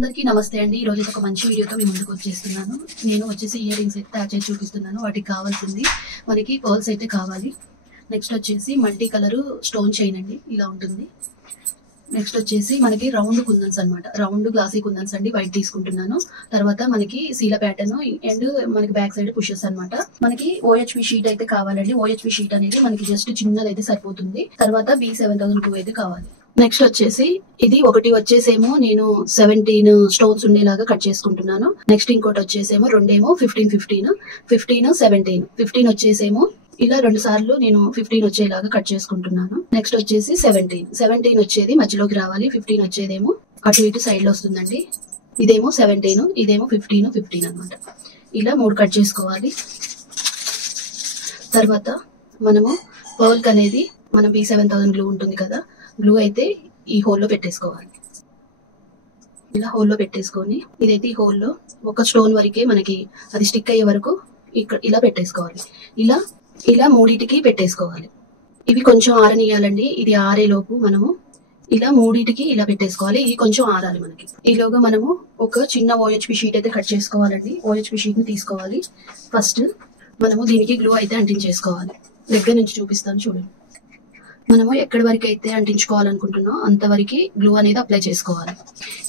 అందరికీ నమస్తే అండి. ఈ రోజు ఒక మంచి వీడియోతో మీ ముందుకు వచ్చేస్తున్నాను. నేను వచ్చేసి ఇయర్ రింగ్స్ అయితే తయారు చేసి చూపిస్తున్నాను. వాటికి కావాల్సింది మనకి పర్ల్స్ అయితే కావాలి. నెక్స్ట్ వచ్చేసి మల్టీ కలర్ స్టోన్ చైన్ అండి, ఇలా ఉంటుంది. నెక్స్ట్ వచ్చేసి మనకి రౌండ్ కుందన్స్ అనమాట, రౌండ్ గ్లాసీ కుందన్స్ అండి, వైట్ తీసుకుంటున్నాను. తర్వాత మనకి సీల ప్యాటర్న్ అండ్ మనకి బ్యాక్ సైడ్ పుషెస్ అనమాట. మనకి ఓహెచ్పి షీట్ అయితే కావాలండి. ఓహెచ్పి షీట్ అనేది మనకి జస్ట్ చిన్నది అయితే సరిపోతుంది. తర్వాత B7002 అయితే కావాలి. నెక్స్ట్ వచ్చేసి ఇది ఒకటి వచ్చేసేమో నేను 17 స్టోన్స్ ఉండేలాగా కట్ చేసుకుంటున్నాను. నెక్స్ట్ ఇంకోటి వచ్చేసేమో రెండేమో 15 17 15 వచ్చేసేమో ఇలా 2 సార్లు నేను 15 వచ్చేలాగా కట్ చేసుకుంటున్నాను. నెక్స్ట్ వచ్చేసి 17 వచ్చేది మధ్యలోకి రావాలి. 15 వచ్చేదేమో అటు ఇటు సైడ్ లో వస్తుందండి. ఇదేమో 17, ఇదేమో 15 అనమాట. ఇలా 3 కట్ చేసుకోవాలి. తర్వాత మనము పర్ల్ అనేది మనం B7000 గ్లూ ఉంటుంది కదా, గ్లూ అయితే ఈ హోల్లో పెట్టేసుకోవాలి. ఇలా హోల్లో పెట్టేసుకొని ఇదైతే ఈ హోల్లో ఒక స్టోన్ వరకే మనకి అది స్టిక్ అయ్యే వరకు ఇక్కడ ఇలా పెట్టేసుకోవాలి. ఇలా మూడిటికి పెట్టేసుకోవాలి. ఇవి కొంచెం ఆరనియాలండి. ఇది ఆరేలోపు మనము ఇలా మూడిటికి ఇలా పెట్టేసుకోవాలి. ఇది కొంచెం ఆరాలి మనకి. ఈలోగా మనము ఒక చిన్న OHP షీట్ అయితే కట్ చేసుకోవాలండి. OHP షీట్ ని తీసుకోవాలి. ఫస్ట్ మనము దీనికి గ్లూ అయితే అంటించేసుకోవాలి. దగ్గర నుంచి చూపిస్తాను చూడండి. మనము ఎక్కడి వరకు అయితే అంటించుకోవాలనుకుంటున్నాం అంతవరకు గ్లూ అనేది అప్లై చేసుకోవాలి.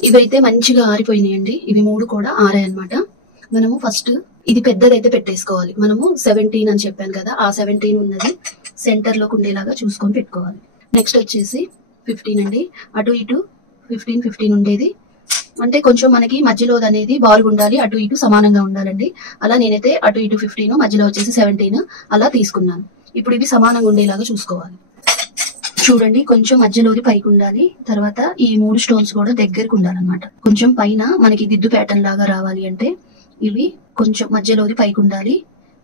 ఇవైతే మంచిగా ఆరిపోయినాయండి. ఇవి 3 కూడా ఆరాయి అనమాట. మనము ఫస్ట్ ఇది పెద్దదైతే పెట్టేసుకోవాలి. మనము 17 అని చెప్పాను కదా, ఆ 17 ఉన్నది సెంటర్ లోకి ఉండేలాగా చూసుకొని పెట్టుకోవాలి. నెక్స్ట్ వచ్చేసి 15 అండి. అటు ఇటు 15 ఉండేది అంటే కొంచెం మనకి మధ్యలో అనేది బాల్ ఉండాలి, అటు ఇటు సమానంగా ఉండాలండి. అలా నేనైతే అటు ఇటు 15 మధ్యలో వచ్చేసి 17 అలా తీసుకున్నాను. ఇప్పుడు ఇవి సమానంగా ఉండేలాగా చూసుకోవాలి. చూడండి, కొంచెం మధ్యలోది పైకి ఉండాలి. తర్వాత ఈ 3 స్టోన్స్ కూడా దగ్గరకు ఉండాలన్నమాట. కొంచెం పైన మనకి దిద్దు ప్యాటర్న్ లాగా రావాలి అంటే ఇవి కొంచెం మధ్యలోది పైకి ఉండాలి.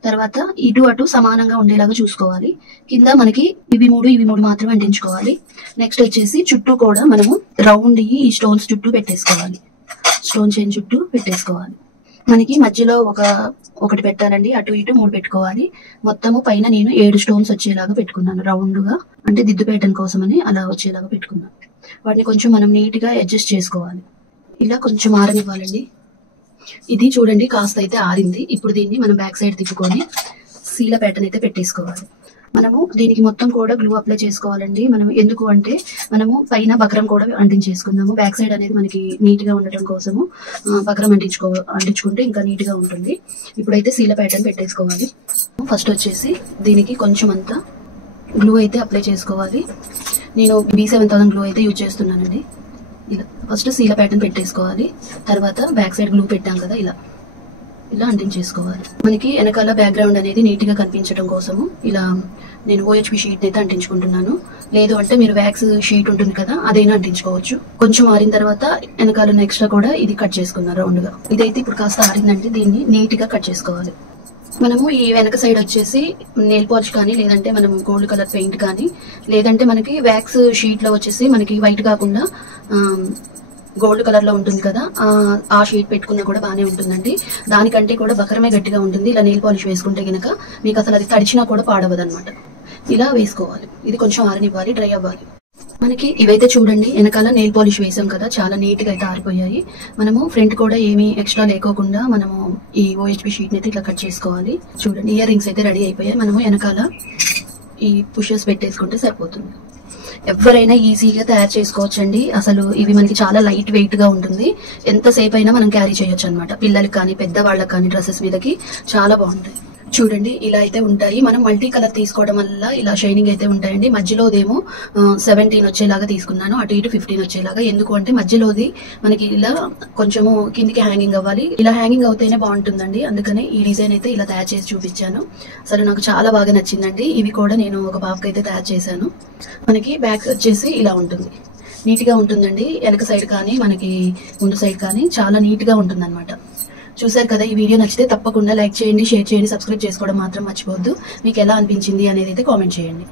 తర్వాత ఇటు అటు సమానంగా ఉండేలాగా చూసుకోవాలి. కింద మనకి ఇవి 3 మాత్రమే అంటించుకోవాలి. నెక్స్ట్ వచ్చేసి చుట్టూ కూడా మనము రౌండ్ ఈ స్టోన్స్ చుట్టూ పెట్టేసుకోవాలి. స్టోన్ చైన్ చుట్టూ పెట్టేసుకోవాలి. మనకి మధ్యలో ఒకటి పెట్టాలండి, అటు ఇటు 3 పెట్టుకోవాలి. మొత్తము పైన నేను 7 స్టోన్స్ వచ్చేలాగా పెట్టుకున్నాను రౌండ్ గా, అంటే దిద్దు ప్యాటర్న్ కోసమని అలా వచ్చేలాగా పెట్టుకున్నాను. వాటిని కొంచెం మనం నీట్ గా అడ్జస్ట్ చేసుకోవాలి. ఇలా కొంచెం ఆరనివ్వాలండి. ఇది చూడండి కాస్త అయితే ఆరింది. ఇప్పుడు దీన్ని మనం బ్యాక్ సైడ్ తిప్పుకొని సీల ప్యాటర్న్ అయితే పెట్టేసుకోవాలి. మనము దీనికి మొత్తం కూడా గ్లూ అప్లై చేసుకోవాలండి. మనం ఎందుకు అంటే మనము పైన బక్రం కూడా అంటించేసుకుందాము. బ్యాక్ సైడ్ అనేది మనకి నీట్ గా ఉండటం కోసము బక్రం అంటించుకుంటే ఇంకా నీట్ గా ఉంటుంది. ఇప్పుడైతే సీల ప్యాటర్న్ పెట్టేసుకోవాలి. ఫస్ట్ వచ్చేసి దీనికి కొంచెం అంతా గ్లూ అయితే అప్లై చేసుకోవాలి. నేను B7000 గ్లూ అయితే యూజ్ చేస్తున్నానండి. ఇలా ఫస్ట్ సీల ప్యాటర్న్ పెట్టేసుకోవాలి. తర్వాత బ్యాక్ సైడ్ గ్లూ పెట్టాం కదా, ఇలా అంటించేసుకోవాలి. మనకి వెనకాల బ్యాక్గ్రౌండ్ అనేది నీట్ గా కనిపించడం కోసము ఇలా నేను OHP షీట్ అయితే అంటించుకుంటున్నాను. లేదు అంటే మీరు వ్యాక్స్ షీట్ ఉంటుంది కదా, అదైనా అంటించుకోవచ్చు. కొంచెం ఆరిన తర్వాత వెనకాల ఎక్స్ట్రా కూడా ఇది కట్ చేసుకున్నాను రౌండ్ గా. ఇదైతే ఇప్పుడు కాస్త ఆరిందంటే దీన్ని నీట్ గా కట్ చేసుకోవాలి. మనము ఈ వెనక సైడ్ వచ్చేసి నెయిల్ పాలిష్ కానీ, లేదంటే మనం గోల్డ్ కలర్ పెయింట్ కానీ, లేదంటే మనకి వ్యాక్స్ షీట్ లో వచ్చేసి మనకి వైట్ కాకుండా గోల్డ్ కలర్ లో ఉంటుంది కదా, ఆ షీట్ పెట్టుకున్నా కూడా బాగానే ఉంటుందండి. దానికంటే కూడా బకరమే గట్టిగా ఉంటుంది. ఇలా నెయిల్ పాలిష్ వేసుకుంటే గనక మీకు అసలు అది తడిచినా కూడా పాడవదు అనమాట. ఇలా వేసుకోవాలి. ఇది కొంచెం ఆరనివ్వాలి, డ్రై అవ్వాలి. మనకి ఇవైతే చూడండి వెనకాల నెయిల్ పాలిష్ వేసాం కదా, చాలా నీట్ గా అయితే ఆరిపోయాయి. మనము ఫ్రంట్ కూడా ఏమీ ఎక్స్ట్రా లేకోకుండా మనము ఈ OHP షీట్ ని అయితే ఇట్లా కట్ చేసుకోవాలి. చూడండి ఇయర్ రింగ్స్ అయితే రెడీ అయిపోయాయి. మనము వెనకాల ఈ పుషెస్ పెట్టేసుకుంటే సరిపోతుంది. ఎవరైనా ఈజీగా తయారు చేసుకోవచ్చండి. అసలు ఇవి మనకి చాలా లైట్ వెయిట్ గా ఉంటుంది. ఎంతసేపు అయినా మనం క్యారీ చేయొచ్చు అనమాట. పిల్లలకి కానీ పెద్దవాళ్ళకి కానీ డ్రెస్సెస్ మీదకి చాలా బాగుంటాయి. చూడండి ఇలా అయితే ఉంటాయి. మనం మల్టీ కలర్ తీసుకోవడం వల్ల ఇలా షైనింగ్ అయితే ఉంటాయండి. మధ్యలోదేమో 17 వచ్చేలాగా తీసుకున్నాను, అటు ఇటు 15 వచ్చేలాగా. ఎందుకు అంటే మధ్యలోది మనకి ఇలా కొంచెము కిందికి హ్యాంగింగ్ అవ్వాలి. ఇలా హ్యాంగింగ్ అవుతేనే బాగుంటుందండి. అందుకనే ఈ డిజైన్ అయితే ఇలా తయారు చేసి చూపించాను. అసలు నాకు చాలా బాగా నచ్చిందండి. ఇవి కూడా నేను ఒక బాబుకి అయితే తయారు చేశాను. మనకి బ్యాక్ వచ్చేసి ఇలా ఉంటుంది, నీట్ గా ఉంటుందండి. వెనక సైడ్ కానీ మనకి ముందు సైడ్ కానీ చాలా నీట్ గా ఉంటుంది అనమాట. చూసారు కదా, ఈ వీడియో నచ్చితే తప్పకుండా లైక్ చేయండి, షేర్ చేయండి, సబ్స్క్రైబ్ చేసుకోవడం మాత్రం మర్చిపోవద్దు. మీకు ఎలా అనిపించింది అనేది అయితే కామెంట్ చేయండి.